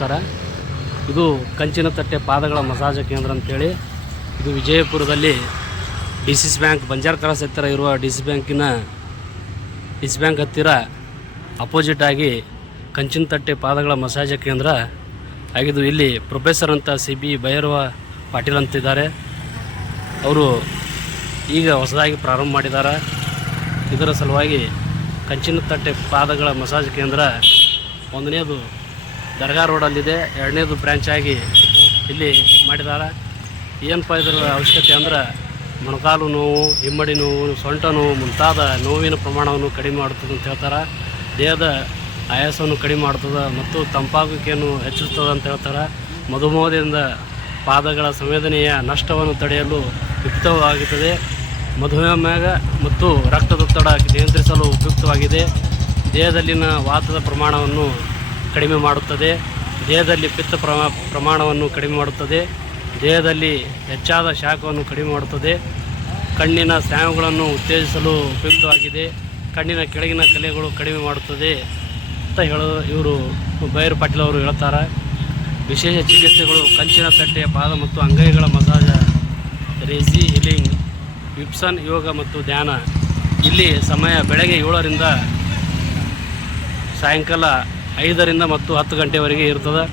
ನಮಸ್ಕಾರ. ಇದು ಕಂಚಿನತಟ್ಟೆ ಪಾದಗಳ ಮಸಾಜ್ ಕೇಂದ್ರ ಅಂತೇಳಿ, ಇದು ವಿಜಯಪುರದಲ್ಲಿ ಡಿಸಿಸ್ ಬ್ಯಾಂಕ್ ಬಂಜಾರ್ ಕ್ರಾಸ್ ಹತ್ತಿರ ಇರುವ ಡಿಸಿಸ್ ಬ್ಯಾಂಕ್ ಹತ್ತಿರ ಅಪೋಸಿಟ್ ಆಗಿ ಕಂಚಿನತಟ್ಟೆ ಪಾದಗಳ ಮಸಾಜ್ ಕೇಂದ್ರ ಆಗಿದ್ದು, ಇಲ್ಲಿ ಪ್ರೊಫೆಸರ್ ಅಂತ CB ಭೈರವ ಪಾಟೀಲ್ ಅಂತಿದ್ದಾರೆ. ಅವರು ಈಗ ಹೊಸದಾಗಿ ಪ್ರಾರಂಭ ಮಾಡಿದ್ದಾರೆ. ಇದರ ಸಲುವಾಗಿ ಕಂಚಿನತಟ್ಟೆ ಪಾದಗಳ ಮಸಾಜ್ ಕೇಂದ್ರ ಒಂದನೇದು ದರ್ಗಾ ರೋಡಲ್ಲಿದೆ, ಎರಡನೇದು ಬ್ರ್ಯಾಂಚ್ ಆಗಿ ಇಲ್ಲಿ ಮಾಡಿದ್ದಾರೆ. ಏನಪ್ಪ ಇದರ ಅವಶ್ಯಕತೆ ಅಂದ್ರೆ ಮೊಣಕಾಲು ನೋವು, ಹಿಮ್ಮಡಿ ನೋವು, ಸೊಂಟ ನೋವು ಮುಂತಾದ ನೋವಿನ ಪ್ರಮಾಣವನ್ನು ಕಡಿಮೆ ಮಾಡುತ್ತದೆ ಅಂತ ಹೇಳ್ತಾರೆ. ದೇಹದ ಆಯಾಸವನ್ನು ಕಡಿಮೆ ಮಾಡ್ತದೆ ಮತ್ತು ತಂಪಾಗುವಿಕೆಯನ್ನು ಹೆಚ್ಚಿಸ್ತದೆ ಅಂತ ಹೇಳ್ತಾರೆ. ಮಧುಮೇಹದಿಂದ ಪಾದಗಳ ಸಂವೇದನೆಯ ನಷ್ಟವನ್ನು ತಡೆಯಲು ಉಪಯುಕ್ತವಾಗುತ್ತದೆ. ಮಧುಮೇಹ ಮತ್ತು ರಕ್ತದೊತ್ತಡ ನಿಯಂತ್ರಿಸಲು ಉಪಯುಕ್ತವಾಗಿದೆ. ದೇಹದಲ್ಲಿನ ವಾತದ ಪ್ರಮಾಣವನ್ನು ಕಡಿಮೆ ಮಾಡುತ್ತದೆ. ದೇಹದಲ್ಲಿ ಪಿತ್ತ ಪ್ರಮಾಣವನ್ನು ಕಡಿಮೆ ಮಾಡುತ್ತದೆ. ದೇಹದಲ್ಲಿ ಹೆಚ್ಚಾದ ಶಾಖವನ್ನು ಕಡಿಮೆ ಮಾಡುತ್ತದೆ. ಕಣ್ಣಿನ ಸ್ನಾಯುಗಳನ್ನು ಉತ್ತೇಜಿಸಲು ಉಪಯುಕ್ತವಾಗಿದೆ. ಕಣ್ಣಿನ ಕೆಳಗಿನ ಕಲೆಗಳು ಕಡಿಮೆ ಮಾಡುತ್ತದೆ ಅಂತ ಇವರು ಭೈರವ ಪಾಟೀಲ್ ಅವರು ಹೇಳ್ತಾರೆ. ವಿಶೇಷ ಚಿಕಿತ್ಸೆಗಳು ಕಂಚಿನತಟ್ಟೆ ಪಾದ ಮತ್ತು ಅಂಗೈಗಳ ಮಸಾಜ್, ರೇಸಿ ಹೀಲಿಂಗ್, ವಿಪ್ಸನ್ ಯೋಗ ಮತ್ತು ಧ್ಯಾನ. ಇಲ್ಲಿ ಸಮಯ ಬೆಳಗ್ಗೆ 7ರಿಂದ ಸಾಯಂಕಾಲ 5ರಿಂದ ಮತ್ತು 10 ಗಂಟೆವರೆಗೆ ಇರ್ತದೆ.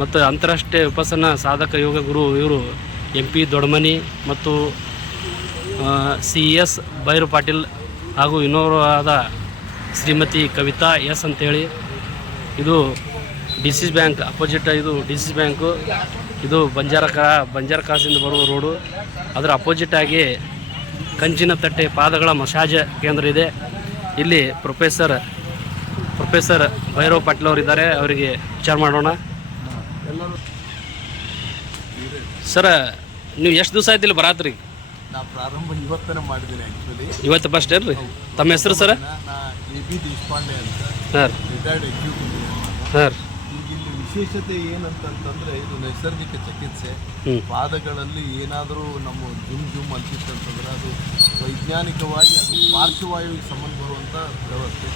ಮತ್ತು ಅಂತಾರಾಷ್ಟ್ರೀಯ ವಿಪಸನ ಸಾಧಕ ಯೋಗ ಗುರು ಇವರು MP ದೊಡ್ಡಮನಿ ಮತ್ತು CS ಭೈರವ ಪಾಟೀಲ್ ಹಾಗೂ ಇನ್ನೋರು ಆದ ಶ್ರೀಮತಿ ಕವಿತಾ S ಅಂತೇಳಿ. ಇದು ಡಿಸಿಸ್ ಬ್ಯಾಂಕ್ ಅಪೋಸಿಟ್, ಇದು ಡಿಸಿಸ್ ಬ್ಯಾಂಕು. ಇದು ಬಂಜಾರ ಕ್ರಾಸಿಂದ ಬರುವ ರೋಡು. ಅದರ ಅಪೋಸಿಟ್ ಆಗಿ ಕಂಚಿನತಟ್ಟೆ ಪಾದಗಳ ಮಸಾಜ್ ಕೇಂದ್ರ ಇದೆ. ಇಲ್ಲಿ ಪ್ರೊಫೆಸರ್ ಭೈರವ ಪಾಟೀಲ್ ಅವರು ಇದ್ದಾರೆ. ಅವರಿಗೆ ವಿಚಾರ ಮಾಡೋಣ. ಸರ, ನೀವು ಎಷ್ಟು ದಿವಸ ಆಯ್ತು ಇಲ್ಲಿ ಬರಾತ್ರಿ? ನಾವು ಪ್ರಾರಂಭ ಇವತ್ತನೇ ಮಾಡಿದ್ದೀನಿ. ಆ್ಯಕ್ಚುಲಿ ಇವತ್ತು ಫಸ್ಟ್ ಏನ್ರಿ? ತಮ್ಮ ಹೆಸರು ಸರ? AB ದೇಶಪಾಂಡೆ ಅಂತ, ಹಾಂ ರಿಟೈರ್ಡ್ ಎಕ್ಸಿಕ್ಯೂಟಿವ್. ಹಾಂ. ಈಗ ಇಲ್ಲಿ ವಿಶೇಷತೆ ಏನಂತಂತಂದರೆ, ಇದು ನೈಸರ್ಗಿಕ ಚಿಕಿತ್ಸೆ. ಪಾದಗಳಲ್ಲಿ ಏನಾದರೂ ನಮ್ಮ ಜುಮ್ ಅನ್ಸಿತ್ತಂತಂದ್ರೆ ಅದು ವೈಜ್ಞಾನಿಕವಾಗಿ ಅದು ಪಾರ್ಶ್ವವಾಯುವಿಗೆ ಸಂಬಂಧ ಬರುವಂಥ ವ್ಯವಸ್ಥೆ.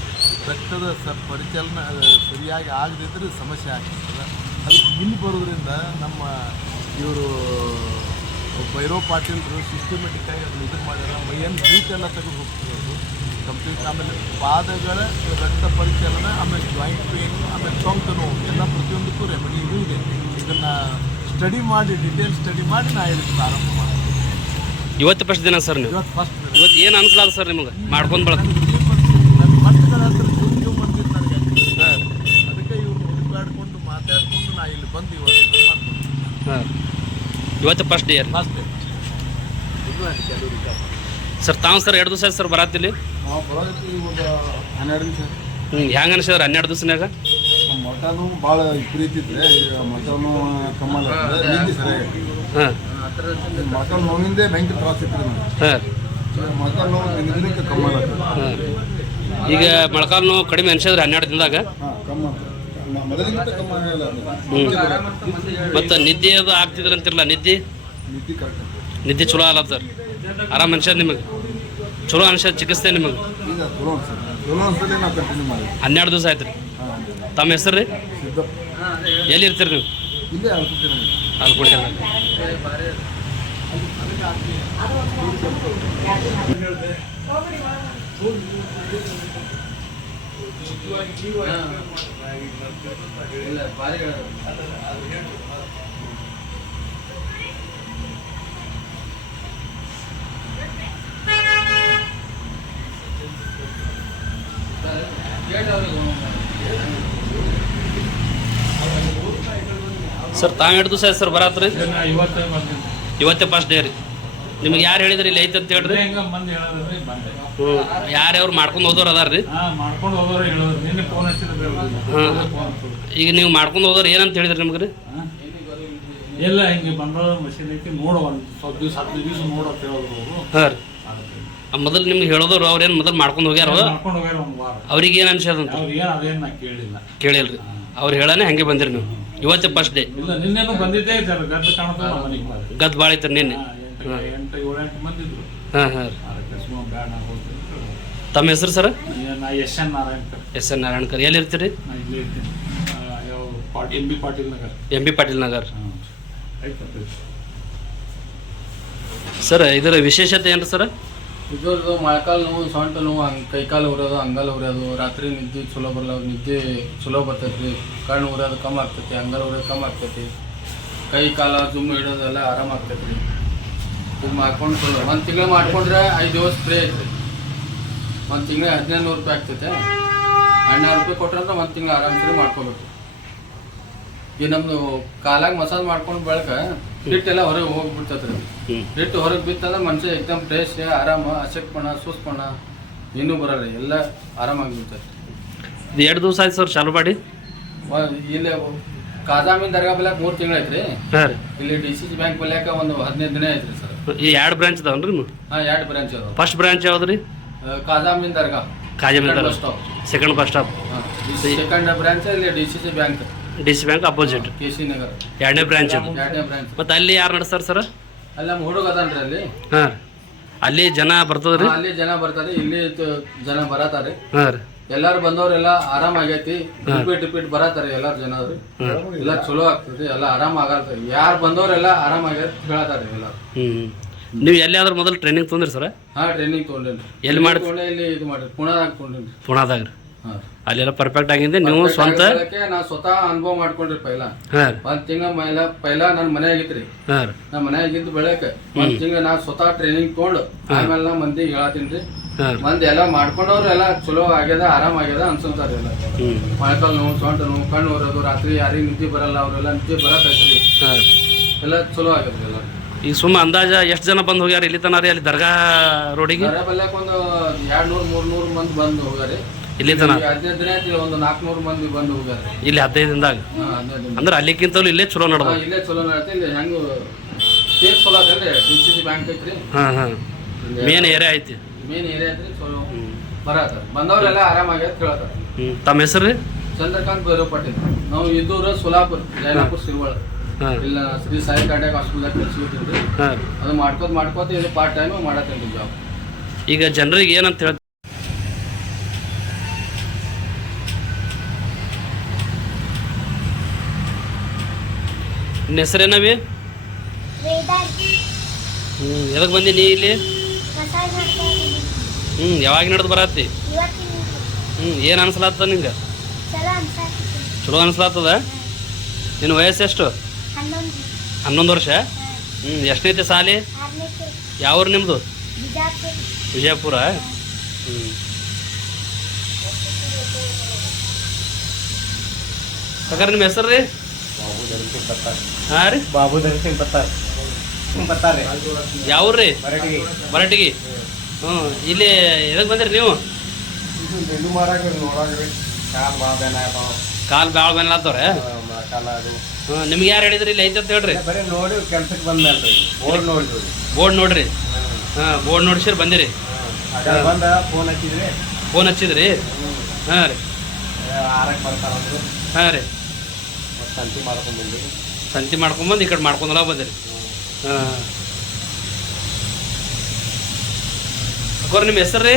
ರಕ್ತದ ಪರಿಚಲನೆ ಸರಿಯಾಗಿ ಆಗದಿದ್ದರೆ ಸಮಸ್ಯೆ ಆಗ್ತಿರ್ತದೆ. ಅದಕ್ಕೆ ಇಲ್ಲಿ ಬರೋದ್ರಿಂದ ನಮ್ಮ ಇವರು ಭೈರವ ಪಾಟೀಲ್ರು ಸಿಸ್ಟಮೆಟಿಕ್ಕಾಗಿ ಅದನ್ನು ಇದು ಮಾಡ್ಯಾರ. ಮೈಯನ್ನು ಹೀಟ್ ಎಲ್ಲ ತೆಗೆದು ಹೋಗ್ತಿರೋದು ಕಂಪ್ಲೀಟ್. ಆಮೇಲೆ ಪಾದಗಳ ರಕ್ತ ಪರಿಚಲನೆ, ಆಮೇಲೆ ಜಾಯಿಂಟ್ ಪೇನ್, ಆಮೇಲೆ ಸೊಂಟ ನೋವು ಎಲ್ಲ ಪ್ರತಿಯೊಂದಕ್ಕೂ ರೆಮಿಡಿ ಇದು ಇದೆ. ಇದನ್ನು ಡೀಟೇಲ್ ಸ್ಟಡಿ ಮಾಡಿ ನಾ ಇದಕ್ಕೆ ಪ್ರಾರಂಭ ಮಾಡ್ತೀನಿ. ಇವತ್ತು ಫಸ್ಟ್ ದಿನ ಸರ್? ನೀವು ಇವತ್ತು ಏನು ಅನ್ಸಲಾದ ಸರ್ ನಿಮಗೆ ಮಾಡ್ಕೊಂಡು ಬಳಕೆ? ನನ್ನ ಮಟ್ಟಗಳ ಹತ್ರ ಜೂಮ್ ಬಂದಿದ್ದು ನನಗೆ. ಅದಕ್ಕೆ ಇವ್ರು ಹುಡುಕಾಡ್ಕೊಂಡು ಮಾತಾಡ್ಕೊಂಡು ನಾ ಇಲ್ಲಿ ಬಂದು ಇವತ್ತು ಮಾಡ್ತೀನಿ. ಹಾಂ, ಇವತ್ತು ಫಸ್ಟ್ ಡೇ ಸರ್. ತಾವು ಸರ್ 2 ದಿವಸ ಆಯ್ತು ಸರ್ ಬರಾತಿಲ್ಲಿ? ನಾವು ಬರೋದಕ್ಕೆ ಒಂದು 12 ನಿಮಿಷ. ಹೆಂಗೆ ಅನಿಸಿದ್ರೆ 12 ದಿವಸನಾಗ? ಮಟನು ಭಾಳ ವಿಪರೀತ ಇದ್ರೆ, ಮಟನು ಕಮ್ಮಲ್ ನಿಂದು ಸರಿಯಾಗಿ. ಹಾಂ, ಮಟನ್ ನೋವಿಂದೇ ಭಯಂಕರ ತ್ರಾಸ ಇತ್ತು ನಮ್ಗೆ. ಹಾಂ, ಮಟನ್ ನೋವು ದಿನಕ್ಕೆ ಕಮ್ಮಲ್ ಆಗ್ತದೆ. ಹಾಂ. ಈಗ ಮೊಳಕಾಲು ನೋವು ಕಡಿಮೆ ಅನಿಸಿದ್ರೆ 12 ದಿನದಾಗ? ಹಾಂ, ಕಮ್ಮ ಮೊದಲಿಗಿಂತ ಕಮ್ಮ ಆಗಲ್ಲ. ಮತ್ತು ನಿದ್ದೆ ಅದು ಆಗ್ತಿದ್ರೆ ಅಂತಿರಲ್ಲ, ನಿದ್ದೆ ಚಲೋ ಅಲ್ಲ ಸರ್? ಆರಾಮ್ ಅನ್ಸದ ನಿಮಗೆ? ಚಲೋ ಅನ್ಸದ ಚಿಕಿತ್ಸೆ ನಿಮಗೆ? ಈಗ ಚಲೋ ಅನ್ಸಲ್ಲಿ ನಾವು ಕಂಟಿನ್ಯೂ ಮಾಡಿ 12 ದಿವಸ ಆಯ್ತು ರೀ. ತಮ್ಮ ಹೆಸರು ರೀ? ಎಲ್ಲಿ ಇರ್ತೀರಿ ನೀವು? ಇಲ್ಲೇ ಅಲ್ಕೊಂಡೆ. ಸರ್, ತಾವು 2 ದಿವಸ ಆಯ್ತು ಸರ್ ಬರಾತ್ರಿ? ಇವತ್ತೇ ಫಸ್ಟ್ ಡೇ ರೀ. ನಿಮ್ಗೆ ಯಾರು ಹೇಳಿದ್ರಿ ಇಲ್ಲಿ ಐತೆ ಅಂತ ಹೇಳ್ರಿ? ಯಾರ್ಯಾರು ಮಾಡ್ಕೊಂಡು ಹೋದವ್ರು ಅದಾರ ರೀ? ಈಗ ನೀವು ಮಾಡ್ಕೊಂಡು ಹೋದವ್ರು ಏನಂತ ಹೇಳಿದ್ರಿ ನಿಮ್ಗೆ ರೀ? ಎಲ್ಲ ಹಿಂಗೆ ಬಂಡವಾಳ ಮಷೀನ್ ಐತಿ, ನೋಡೋ ಒಂದು ಸ್ವಲ್ಪ ದಿವಸ 15 ದಿವಸ ನೋಡೋಕೆ ಹೇಳೋದು. ಹಾಂ ರೀ. ಮೊದಲು ನಿಮ್ಗೆ ಹೇಳೋದವ್ರು ಅವ್ರೇನು ಮೊದಲು ಮಾಡ್ಕೊಂಡು ಹೋಗ್ಯಾರ? ಮಾಡ್ಕೊಂಡು ಹೋಗ್ಯಾರ ಒಂದು ವಾರ. ಅವ್ರಿಗೆ ಏನು ಅನ್ಸದಂತ? ಅವ್ರಿಗೇನು ಅದೇನು ನಾ ಕೇಳಿಲ್ರಿ. ಅವ್ರು ಹೇಳಾನೆ ಹಂಗೆ ಬಂದಿರಿ ನೀವು? ಇವತ್ತೇ ಫಸ್ಟ್ ಡೇ? ಇಲ್ಲ, ನಿನ್ನೇನು ಬಂದಿದ್ದೆ ಗದ್ದು ಕಾಣ್ತದೆ ಮನೆಗೆ. ಗದ್ದು ಭಾಳ ಐತೆ ನಿನ್ನೆ? 8-7 ಮಂದಿ ಇದ್ರು. ಹಾಂ ಹಾಂ. ಬ್ಯಾಡ ಹೋಗ್ತೀನಿ. ತಮ್ಮ ಹೆಸರು ಸರ್? ನಾ SN ನಾರಾಯಣ್ಕರ್. SN ನಾರಾಯಣ್ಕರ್. ಎಲ್ಲಿ ಇರ್ತೀರಿ? ನಾ ಇಲ್ಲೇ ಇರ್ತೀನಿ. M B Patil Nagar. M B Patil Nagar. ಹಾಂ ಆಯ್ತು. ಸರ್ ಇದರ ವಿಶೇಷತೆ ಏನು ಸರ್? ಇದ್ರದ್ದು ಮೊಳಕಾಲು ನೋವು, ಸೊಂಟ ನೋವು, ಕೈಕಾಲು ಉರಿಯೋದು, ಅಂಗಾಲು ಉರಿಯೋದು, ರಾತ್ರಿ ನಿದ್ದೆ ಚಲೋ ಬರಲ್ಲ, ನಿದ್ದೆ ಚಲೋ ಬರ್ತೈತಿ, ಕಣ್ಣು ಉರಿಯೋದು ಕಮ್ಮಿ ಆಗ್ತೈತಿ, ಅಂಗಾಲು ಉರಿಯೋದು ಕಮ್ಮಿ ಆಗ್ತೈತಿ, ಕೈ ಕಾಲ ಜುಮ್ಮು ಹಿಡೋದೆಲ್ಲ ಆರಾಮ ಆಗ್ತೈತಿ. ಇದು ಮಾಡ್ಕೊಂಡು ಚಲೋ 1 ತಿಂಗಳು ಮಾಡ್ಕೊಂಡ್ರೆ 5 ದಿವಸ ಫ್ರೀ ಐತ್ರಿ. 1 ತಿಂಗಳಿಗೆ 1500 ರೂಪಾಯಿ ಆಗ್ತೈತೆ. 1200 ರೂಪಾಯಿ ಕೊಟ್ರೆ 1 ತಿಂಗಳು ಆರಾಮ್ಸರಿ ಮಾಡ್ಕೋಬೇಕು. ಈಗ ನಮ್ದು ಕಾಲಾಗ ಮಸಾಜ್ ಮಾಡ್ಕೊಂಡು ಬೆಳಕ ಹಿಟ್ಟೆಲ್ಲ ಹೊರಗೆ ಹೋಗ್ಬಿಡ್ತೈತ್ರಿ. ಹಿಟ್ಟು ಹೊರಗೆ ಬಿತ್ತಂದ್ರೆ ಮನುಷ್ಯ ಎಕ್ದಮ್ ಫ್ರೆಶ್, ಆರಾಮ, ಅಶಕ್ತಪಣ, ಸುಸ್ತಪಣ ಏನೂ ಬರಲ್ಲ, ಎಲ್ಲ ಆರಾಮಾಗಿ ಬಿಡ್ತೈತಿ. ಇದು 2 ದಿವಸ ಆಯ್ತು ಸರ್ ಚಾಲು ಮಾಡಿ? ಇಲ್ಲಿ ಕಾಜಾಮಿನ್ ದರ್ಗಾ ಬೆಲ್ಯಾಕ 3 ತಿಂಗಳು ಐತ್ರಿ. ಹಾಂ ರೀ. ಇಲ್ಲಿ DCC ಬ್ಯಾಂಕ್ ಬೆಲ್ಯಾಕ ಒಂದು 15 ದಿನ ಐತ್ರಿ ಸರ್. ಈ 2 ಬ್ರಾಂಚ್ ಅದಾವನ್ರಿ ನೀವು? ಹಾಂ, 2 ಬ್ರಾಂಚ್ ಅದಾವ. ಫಸ್ಟ್ ಬ್ರಾಂಚ್ ಯಾವ್ದು ರೀ? Kajamin dargah Kajamin stop, second bus stop. Second branch ಇಲ್ಲಿ DCC bank, DC bank opposite KC Nagar 2ನೇ ಬ್ರಾಂಚ್ ಅದು. 2ನೇ ಬ್ರಾಂಚ್. ಮತ್ತು ಅಲ್ಲಿ ಯಾರು ನಡೆಸ್ತಾರೆ ಸರ್? ಅಲ್ಲಿ ನಮ್ಮ ಹುಡುಗ ಅದಾನ್ರಿ ಅಲ್ಲಿ. ಹಾಂ, ಅಲ್ಲಿ ಜನ ಬರ್ತದ್ರಿ? ಅಲ್ಲಿ ಜನ ಬರ್ತಾರೆ, ಇಲ್ಲಿ ಜನ ಬರತಾರೆ. ಹಾಂ ರೀ. ಎಲ್ಲಾರು ಬಂದವ್ರೆಲ್ಲ ಆರಾಮ ಆಗೈತಿ. ರಿಪೀಟ್ ಬರತಾರೆ ಎಲ್ಲಾರು ಜನ ಎಲ್ಲ ಚಲೋ ಆಗ್ತದೆ, ಎಲ್ಲ ಆರಾಮ ಆಗಲ್ತದೆ. ಯಾರು ಬಂದವ್ರೆಲ್ಲ ಆರಾಮ ಆಗೈತಿ ಹೇಳತಾರೆ ಎಲ್ಲಾರು. ನೀವು ಎಲ್ಲಿಯಾದ್ರೂ ಮೊದಲು ಟ್ರೈನಿಂಗ್ ತೊಂದ್ರಿ ಸರ್? ಹಾಂ, ಟ್ರೈನಿಂಗ್ ತೊಗೊಂಡೇನ್ರಿ. ಎಲ್ಲಿ ಮಾಡಿ? ಇಲ್ಲಿ ಇದು ಮಾಡಿ ಪುಣಾದಾಗ ತೊಗೊಂಡೇನ್ರಿ. ಪುಣಾದಾಗ ರೀ? ಹಾಂ, ಅಲ್ಲೆಲ್ಲ ಪರ್ಫೆಕ್ಟ್ ಆಗಿದೆ. ನೀವು ಸ್ವಂತ? ನಾ ಸ್ವತಃ ಅನುಭವ ಮಾಡ್ಕೊಂಡ್ರಿ. ಪೈಲ ಹಾಂ, 1 ತಿಂಗಳ ಪೈಲ ನನ್ನ ಮನೆ ಆಗಿತ್ರಿ. ಹಾಂ ರೀ. ನಾ ಮನೆ ಆಗಿದ್ದು ಬೆಳಕ 1 ತಿಂಗಳ ನಾ ಸ್ವತಃ ಟ್ರೈನಿಂಗ್ ತೊಗೊಂಡು ಆಮೇಲೆ ನಾ ಮಂದಿಗೆ ಹೇಳತ್ತೀನಿ. ಮಂದಿ ಎಲ್ಲ ಮಾಡ್ಕೊಂಡವ್ರು ಎಲ್ಲ ಚಲೋ ಆಗ್ಯದ, ಆರಾಮ ಆಗ್ಯದ ಅನ್ಸಂತಾರ. ಎಲ್ಲ ಮೊಳಕಾಲು ನೋವು, ಸೊಂಟ ನೋವು, ಕಣ್ಣು ಉರಿಯೋದು, ರಾತ್ರಿ ಯಾರಿಗೆ ನಿದ್ದೆ ಬರಲ್ಲ, ಅವರೆಲ್ಲ ನಿದ್ದೆ ಬರತ್ತೈತ್ರಿ. ಹಾಂ, ಎಲ್ಲ ಚಲೋ ಆಗ್ಯದ್ರಿ. ಎಲ್ಲ ಈಗ ಸುಮ್ಮ ಅಂದಾಜ ಎಷ್ಟು ಜನ ಬಂದು ಹೋಗ್ಯಾರ ಇಲ್ಲಿ ತನ ರೀ? ಅಲ್ಲಿ ದರ್ಗಾ ರೋಡಿಗೆ ದರ ಬಲ್ಯಾಕ ಒಂದು 200-300 ಮಂದಿ ಬಂದು ಹೋಗ್ಯಾರಿ. ಇಲ್ಲಿ ತನ 15 ದಿನ ಆಯ್ತು, ಒಂದು 400 ಮಂದಿ ಬಂದು ಹೋಗ್ಯಾರ ಇಲ್ಲಿ 15 ದಿನದಾಗ. 15 ದಿನ ಅಂದ್ರೆ ಅಲ್ಲಿಕ್ಕಿಂತಲೂ ಇಲ್ಲೇ ಚಲೋ ನಡೆದ? ಇಲ್ಲೇ ಚಲೋ ನಡತ್ತೆ. ಇಲ್ಲಿ ಹೆಂಗ ಕೇಸ್ ಚಲೋ ಅದೇನ್ರಿ, DCC ಬ್ಯಾಂಕ್ ಐತ್ರಿ. ಹಾಂ ಹಾಂ, ಮೇನ್ ಏರಿಯಾ ಐತಿ. ಮೇನ್ ಏರಿಯಾ ಐತ್ರಿ, ಚಲೋ ಬರತ್ತಾರ. ಬಂದವ್ರೆಲ್ಲ ಆರಾಮಾಗ್ಯದ ಹೇಳ್ತಾರೆ. ತಮ್ಮ ಹೆಸರು ರೀ? ಚಂದ್ರಕಾಂತ್ ಭೈರವ್ ಪಾಟೀಲ್. ನಾವು ಇದ್ದೂರು ಸೋಲಾಪುರ, ಜೈನಾಪುರ, ಸಿರ್ವಾಳ. ಇಲ್ಲ ಶ್ರೀ ಸಾಯಿ ಕಾರ್ಡಿಯಾಕ್ ಹಾಸ್ಪಿಟಲ್ದಾಗ ಕಳ್ಸಿಬಿಟ್ಟಿನ್ರಿ. ಅದು ಮಾಡ್ಕೋತ ಇದು ಪಾರ್ಟ್ ಟೈಮ್ ಮಾಡತ್ತೇನ್ರಿ ಜಾಬ್. ಈಗ ಜನರಿಗೆ ಏನಂತ ಹೇಳ್ತೀವಿ? ನಿನ್ನ ಹೆಸರೇನವಿ? ಎದಕ್ಕೆ ಬಂದಿ ನೀ ಇಲ್ಲಿ? ಯಾವಾಗ ನಡೆದು ಬರತ್ತಿ? ಏನು ಅನ್ಸಲಾಗ್ತದ ನಿಂಗೆ? ಚಲೋ ಅನ್ಸಲಾಗ್ತದ? ನಿನ್ನ ವಯಸ್ಸು ಎಷ್ಟು? 11 ವರ್ಷ. ಎಷ್ಟನೈತೆ ಸಾಲಿ? ಯಾವ್ರು ನಿಮ್ಮದು? ವಿಜಯಪುರ. ಯಾಕಂದ್ರೆ ನಿಮ್ಮ ಹೆಸರು ರೀ? ಹಾಂ ರೀ. ಬಾಬು ಧರ್ಸಿಂಗ್ ಬರ್ತಾರೆ. ಯಾವ್ರು ರೀ? ಮರಾಠಿಗೆ. ಇಲ್ಲಿ ಎದಕ್ಕೆ ಬಂದಿರಿ ನೀವು? ಇದು ಮಾಡಾಕ್ರಿ, ನೋಡಾಕ್ರಿ. ಕಾಲು ಭಾಳ ಬೆನ್ನತ್ತವ್ರೆ. ನಿಮ್ಗೆ ಯಾರು ಹೇಳಿದ್ರಿ ಇಲ್ಲಿ ಐತೆ ಅಂತ ಹೇಳ್ರಿ? ಬರೀ ನೋಡಿ ಕೆಲ್ಸಕ್ಕೆ ಬಂದ್ರಿ. ಬೋರ್ಡ್ ನೋಡಿದ್ರಿ. ಬೋರ್ಡ್ ನೋಡ್ರಿ. ಹಾಂ, ಬೋರ್ಡ್ ನೋಡಿಸಿರ್ ಬಂದಿರಿ. ಬಂದ ಫೋನ್ ಹಚ್ಚಿದ್ರಿ. ಫೋನ್ ಹಚ್ಚಿದ್ರಿ? ಹಾಂ ರೀ. 6ಕ್ಕೆ ಬರ್ತಾರಂದ್ರು. ಹಾಂ ರೀ. ಮತ್ತು ಸಂತಿ ಮಾಡ್ಕೊಂಡ್ಬಂದ್ರಿ. ಸಂತಿ ಮಾಡ್ಕೊಂಬಂದು ಈ ಕಡೆ ಮಾಡ್ಕೊಂಡಲ್ಲ ಬಂದಿರಿ. ಹಾಂ, ಅಕ್ಕೋರ್ ನಿಮ್ಮ ಹೆಸರು ರೀ?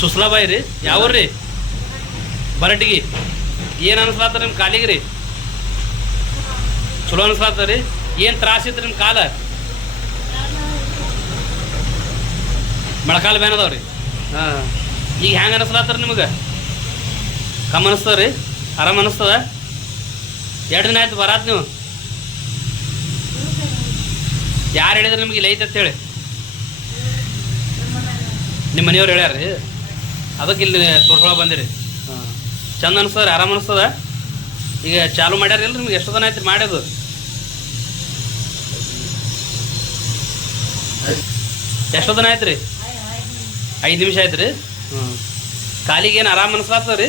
ಸುಸ್ಲಾಬಾಯಿ ರೀ. ಯಾವ್ರು ರೀ? ಬರಟಿಗೆ. ಏನು ಅನ್ಸ್ಲಾತ ನಿಮ್ಮ ಕಾಲಿಗೆ ರೀ? ಚಲೋ ಅನ್ಸ್ಲಾತ ರೀ? ಏನು ತ್ರಾಸ ಇತ್ತು ನಿಮ್ಮ ಕಾಲ? ಮೊಳಕಾಲು ಬ್ಯಾನ್ ಅದಾವ ರೀ? ಹಾಂ, ಈಗ ಹೆಂಗೆ ಅನಿಸ್ಲಾತಾರ ನಿಮಗೆ? ಕಮ್ಮಿ ಅನಿಸ್ತದ ರೀ? ಆರಾಮ ಅನಿಸ್ತದ? 2 ದಿನ ಆಯ್ತು ಬರಾತ್ ನೀವು? ಯಾರು ಹೇಳಿದ್ರಿ ನಿಮ್ಗೆ ಇಲ್ಲಿ ಐತೆ ಅಂತೇಳಿ? ನಿಮ್ಮ ಮನೆಯವ್ರು ಹೇಳ್ಯಾರ ರೀ? ಅದಕ್ಕೆ ಇಲ್ಲಿ ತೋರ್ಸ್ಕೊಳಕ್ಕೆ ಬಂದಿರಿ. ಹಾಂ, ಚಂದ ಅನಿಸ್ತದ? ಆರಾಮ ಅನಿಸ್ತದ? ಈಗ ಚಾಲು ಮಾಡ್ಯಾರ ಇಲ್ಲ ನಿಮ್ಗೆ? ಎಷ್ಟು ದಿನ ಆಯ್ತು ಮಾಡ್ಯೋದು? ಎಷ್ಟು ದಿನ ಆಯ್ತು ರೀ? 5 ನಿಮಿಷ ಆಯ್ತು ರೀ. ಕಾಲಿಗೆ ಏನು ಆರಾಮ ಅನಿಸ್ಲಾಗ್ತದ ರೀ?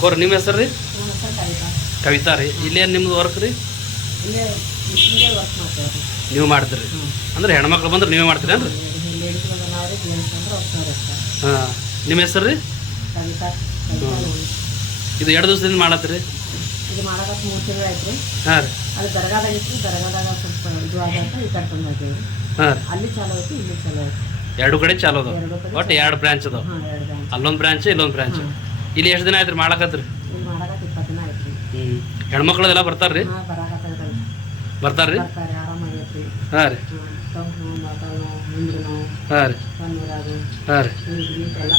ಕೋರ್ ನಿಮ್ಮ ಹೆಸರು ರೀ? ಕವಿತಾ ರೀ. ಇಲ್ಲೇನು ನಿಮ್ದು ವರ್ಕ್ ರೀ? ನೀವು ಮಾಡ್ತೀರಿ? ಅಂದ್ರೆ ಹೆಣ್ಮಕ್ಳು ಬಂದ್ರೆ ನೀವೇ ಮಾಡ್ತೀರಿ ಏನ್ರಿ? ಹಾಂ, ನಿಮ್ಮ ಹೆಸರು ರೀ? ಇದು 2 ದಿವಸದಿಂದ ಮಾಡತ್ತೀರಿ? ಇದು ಮಾಡಕ್ಕೆ 3 ತಿಂಗಳು ಆಯ್ತು ರೀ. ಹಾಂ ರೀ. ಅದು ದರ್ಗಾದಾಗ ಇತ್ತು, ದರ್ಗಾದಾಗ ಸ್ವಲ್ಪ ಇದು ಆಗಂತ ಈ ಕಡೆ ತಂದಿದ್ದೀವಿ. ಹಾಂ, ಅಲ್ಲಿ ಚಾಲೋ ಐತಿ, ಇಲ್ಲಿ ಚಾಲೋ ಐತಿ. 2 ಕಡೆ ಚಾಲು ಅದಾವ. ಒಟ್ಟು 2 ಬ್ರಾಂಚ್ ಅದಾವ. ಹಾಂ, 2 ಬ್ರಾಂಚ್. ಅಲ್ಲೊಂದು ಬ್ರಾಂಚ್, ಇಲ್ಲೊಂದು ಬ್ರಾಂಚ್. ಇಲ್ಲಿ ಎಷ್ಟು ದಿನ ಆಯ್ತು ರೀ ಮಾಡಕತ್ರಿ? ಇಲ್ಲಿ ಮಾಡಕತ್ತ 20 ದಿನ ಆಯ್ತು ರೀ. ಹೆಣ್ಮಕ್ಳದೆಲ್ಲ ಬರ್ತಾರ್ರಿ? ಹಾಂ ಬರಾಕತ್ತಾರ ಬರ್ತಾರ್ರಿ? ಬರ್ತಾರೆ, ಆರಾಮಾಗೈತ್ರಿ. ಹಾಂ ರೀ. ಟೊಂಕ್ ನೋವು, ಮೊಳಕಾಲು ನೋವು, ಹಿಂಡು ನೋವು, ಹಾಂ ರೀ. ಕಣ್ಣೂರಾಗು, ಹಾಂ ರೀ. ಗೀಟ್ ಎಲ್ಲ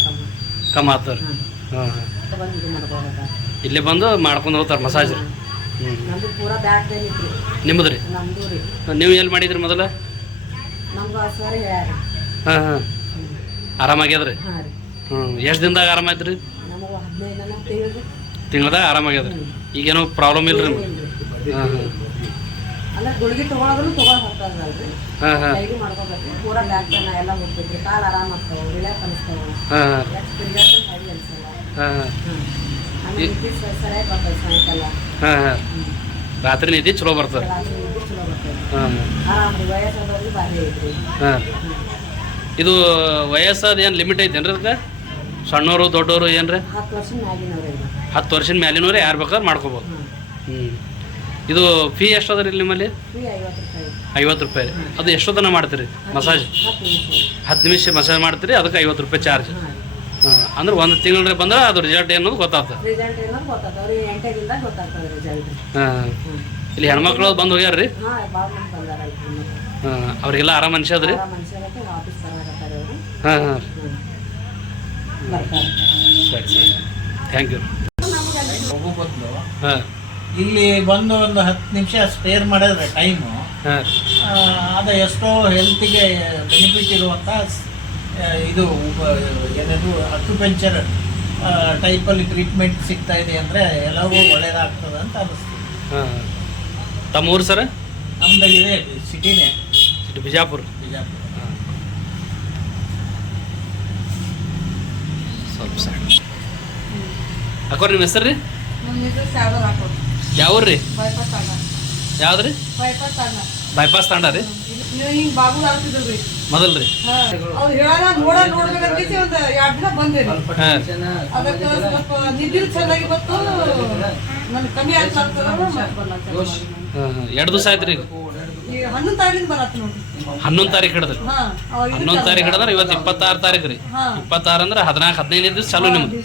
ಕಮ್ಮ ಆಗ್ತಾರ ರೀ. ಹಾಂ ಹಾಂ. ಬಂದು ಇದು ಮಾಡ್ಕೋಬೇಕ. ಇಲ್ಲೇ ಬಂದು ಮಾಡ್ಕೊಂಡು ಹೋಗ್ತಾರೆ ಮಸಾಜ್ ರೀ. ನಮ್ದು ಪೂರಾ ಬ್ಯಾಕ್ ಪೇನ್ ಇತ್ತು ರೀ. ನಿಮ್ಮದು ರೀ? ನಮ್ದು ರೀ. ನೀವು ಎಲ್ಲಿ ಮಾಡಿದ್ರಿ ಮೊದಲು? ನಮ್ಗೆ ಆ ಸರ್ ಹೇಳ್ಯಾರ. ಹಾಂ ಹಾಂ. ಆರಾಮಾಗ್ಯದ ರೀ? ಹಾಂ ರೀ. ಎಷ್ಟು ದಿನದಾಗ ಆರಾಮಾಯ್ತು ರೀ? ನಮಗೆ 15 ತಿಂಗಳು ತಿಂಗಳದಾಗ ಆರಾಮಾಗ್ಯದ ರೀ? ಈಗೇನೋ ಪ್ರಾಬ್ಲಮ್ ಇಲ್ಲ ರೀ? ಹಾಂ ಹಾಂ. ಅಂದ್ರೆ ಗುಳಿಗೆ ತೊಗೊಳೋದ್ರು ತೊಗೊಳಕ್ ಹೋಗ್ತದಲ್ರಿ. ಹಾಂ ಹಾಂ. ಡೈಲಿ ಮಾಡ್ಕೋಬೇಕ್ರಿ. ಪೂರಾ ಬ್ಯಾಕ್ ಪೇನ್ ಎಲ್ಲ ಹೋಗ್ತೈತ್ರಿ. ಕಾಲು ಆರಾಮ ಆಗ್ತಾವೆ, ರಿಲ್ಯಾಕ್ಸ್ ಅನಿಸ್ತಾವೆ, ಹಾಂ ಹಾಂ. ಎಷ್ಟು ತಿರ್ಗಾಡ್ದ್ರೆ ಹೆವಿ ಅನ್ಸಲ್ಲ. ಹಾಂ ಹಾಂ. ಆಮೇಲೆ ನಿದ್ದೆ ಸರಿಯಾಗಿ ಬರ್ತದೆ ಸಾಯಂಕಾಲ. ಹಾಂ ಹಾಂ. ರಾತ್ರಿ ನಿದ್ದೆ ಚಲೋ ಬರ್ತದೆ? ರಾತ್ರಿ ನಿದ್ದೆ ಚಲೋ ಬರ್ತದೆ. ಹಾಂ ಆರಾಮ ರೀ. ವಯಸ್ಸಾದವ್ರಿಗೆ ಭಾರಿ ಐತ್ರಿ. ಹಾಂ. ಇದು ವಯಸ್ಸದು ಏನು ಲಿಮಿಟ್ ಐತೇನ್ರಿ ಅದಕ್ಕೆ? ಸಣ್ಣವರು ದೊಡ್ಡವರು ಏನ್ರಿ? 10 ವರ್ಷದ ಮ್ಯಾಗಿನವ್ರು ಇದು. 10 ವರ್ಷದ ಮ್ಯಾಲಿನವ್ರೆ ಯಾರು ಬೇಕಾದ್ರೆ ಮಾಡ್ಕೋಬೋದು. ಇದು ಫೀ ಎಷ್ಟು ಅದ ರೀ ನಿಮ್ಮಲ್ಲಿ? ಫ್ರೀ 50 ರೂಪಾಯಿ. 50 ರೂಪಾಯಿ ರೀ. ಅದು ಎಷ್ಟೊತ್ತನ ಮಾಡ್ತೀರಿ ಮಸಾಜ್? 10 ನಿಮಿಷ ಮಸಾಜ್ ಮಾಡ್ತೀರಿ, ಅದಕ್ಕೆ 50 ರೂಪಾಯಿ ಚಾರ್ಜ್. ಹಾಂ. ಅಂದ್ರೆ 1 ತಿಂಗಳ ಬಂದ್ರೆ ಅದು ರಿಸಲ್ಟ್ ಏನೋದು ಗೊತ್ತಾಗ್ತದೆ? ರಿಸಲ್ಟ್ ಏನೋ ಗೊತ್ತಾಗ್ತದೆ ಅವ್ರಿಗೆ. 8 ದಿನದಾಗ ಗೊತ್ತಾಗ್ತದೆ ರಿಸಲ್ಟ್. ಹಾಂ. ಇಲ್ಲಿ ಹೆಣ್ಮಕ್ಳು ಬಂದು ಹೋಗ್ಯಾರ ರೀ? ಹಾಂ, ಭಾಳ ಮಂದಿ ಬಂದಾರಲ್ರಿ. ಹಾಂ. ಅವ್ರಿಗೆಲ್ಲ ಆರಾಮ ಅನ್ಸದ ರೀ? ಮನುಷ್ಯರಕ್ಕೆ ಆಫೀಸ್ ಬರಾಕತ್ತಾರೆ ಅವರು. ಹಾಂ ಹಾಂ. ಬರ್ತಾರೆ. ಸರಿ ಸರಿ, ಥ್ಯಾಂಕ್ ಯು. ಹೋಗೋ ಬದಲು ಹಾಂ ಇಲ್ಲಿ ಬಂದು ಒಂದು 10 ನಿಮಿಷ ಸ್ಪೇರ್ ಮಾಡಿದ್ರೆ ಟೈಮು, ಹಾಂ ಅದು ಎಷ್ಟೋ ಹೆಲ್ತಿಗೆ ಬೆನಿಫಿಟ್ ಇರುವಂಥ ಇದು ಏನದು ಅಕ್ಯುಪಂಚರ್ ಟೈಪಲ್ಲಿ ಟ್ರೀಟ್ಮೆಂಟ್ ಸಿಗ್ತಾ ಇದೆ ಅಂದರೆ ಎಲ್ಲರಿಗೂ ಒಳ್ಳೇದಾಗ್ತದೆ ಅಂತ ಅನ್ನಿಸ್ತು. ಹಾಂ. ತಮ್ಮ ಊರು ಸರ್? ನಮ್ದು ಇದೆ ಸಿಟಿನೇ, ಸಿಟಿ ಬಿಜಾಪುರ. ಬಿಜಾಪುರ. ಸ್ವಲ್ಪ ಸರ್ ಅಕ್ಕೋರಿ, ನಿಮ್ಮ ಹೆಸರು ರೀ? ಯಾವ ರೀ? ಯಾವ್ದು ರೀ? ಬೈಪಾಸ್ ತಾಂಡ ರೀ? ಮೊದಲು ರೀ? ಹಾಂ. ಹಾಂ. 2 ದಿವಸ ಆಯ್ತು ರೀ? 11 ತಾರೀಕು ಬರತ್ತೆ ನೋಡ್ರಿ. 11 ತಾರೀಕು ಹಿಡಿದ್ರಿ? 11 ತಾರೀಕು ಹಿಡಿದ್ರೆ ಇವತ್ತು 26 ತಾರೀಕು ರೀ. 26 ಅಂದ್ರೆ 14-15 ದಿವಸ ಚಾಲು ನಿಮ್ದು?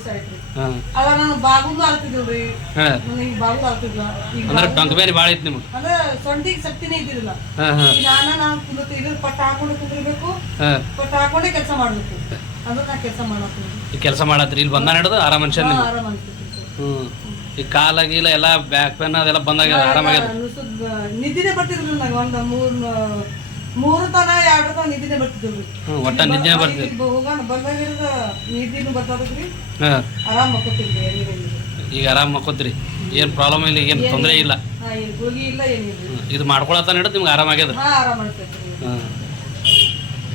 ಹಾಂ. ಅವಾಗ ನಾನು ಬಾಗುಲು ಆಗ್ತಿದ್ವಿ. ಹಾಂ. ನನಗೆ ಬಾಗುಲು ಆಗ್ತಿದ್ಲ. ಅಂದ್ರೆ ಟಂಕ್ ಬೇರೆ ಭಾಳ ಐತಿ ನಿಮ್ಗೆ? ಅಂದ್ರೆ ಸೊಂಟಿಗೆ ಶಕ್ತಿನೇ ಇದ್ದಿರಲಿಲ್ಲ. ಹಾಂ ಹಾಂ. ನಾನು ಕುಂದಿರ್ತಿ ಇದ್ರ ಪಟ್ಟ ಹಾಕೊಂಡು ಕುಂದಿರ್ಬೇಕು, ಹಾಂ. ಪಟ್ಟ ಹಾಕೊಂಡೇ ಕೆಲಸ ಮಾಡ್ಬೇಕು. ಅಂದ್ರೆ ನಾ ಕೆಲಸ ಮಾಡತ್ತೀನಿ. ಈ ಕೆಲಸ ಮಾಡತ್ರಿ? ಇಲ್ಲಿ ಬಂದ ಹಿಡಿದು ಆರಾಮ ಮನುಷ್ಯ ನಿಮ್ಗೆ? ಆರಾಮ ಅನ್ಸುತ್ತೆ. ಹ್ಞೂ. ಈ ಕಾಲಾಗಿಲ್ಲ ಎಲ್ಲ ಬ್ಯಾಕ್ ಪೇನ್ ಅದೆಲ್ಲ ಬಂದಾಗ ಆರಾಮಾಗ್ಯದ? ನಿದ್ದಿನೇ ಬರ್ತಿರ್ಲಿಲ್ಲ ನಂಗೆ. ಒಂದು 3 ತನ 2 ತನ ನಿದ್ದಿನೇ ಬರ್ತಿದ್ವಿ. ಹ್ಞೂ. ಒಟ್ಟ ನಿದ್ದೆ ಬರ್ತೀವಿ? ಹೋಗೋಣ ಬಂದಾಗಿರೋದ ನಿದ್ದಿನೂ ಬರ್ತಾದ್ರಿ. ಹಾಂ. ಆರಾಮ ಮಕ್ಕೋತಿದ್ವಿ. ಏನಿಲ್ಲ, ಈಗ ಆರಾಮ ಮಕ್ಕೋತ್ರಿ? ಏನು ಪ್ರಾಬ್ಲಮ್ ಇಲ್ಲ, ಏನು ತೊಂದರೆ ಇಲ್ಲ? ಗುಳಿಗೆ ಇಲ್ಲ, ಏನಿಲ್ಲ. ಇದು ಮಾಡ್ಕೊಳತ್ತ ಹಿಡಿದು ನಿಮ್ಗೆ ಆರಾಮಾಗ್ಯದ? ಹಾಂ, ಆರಾಮ ಅನ್ಸೈತ್ರಿ. ಹಾಂ.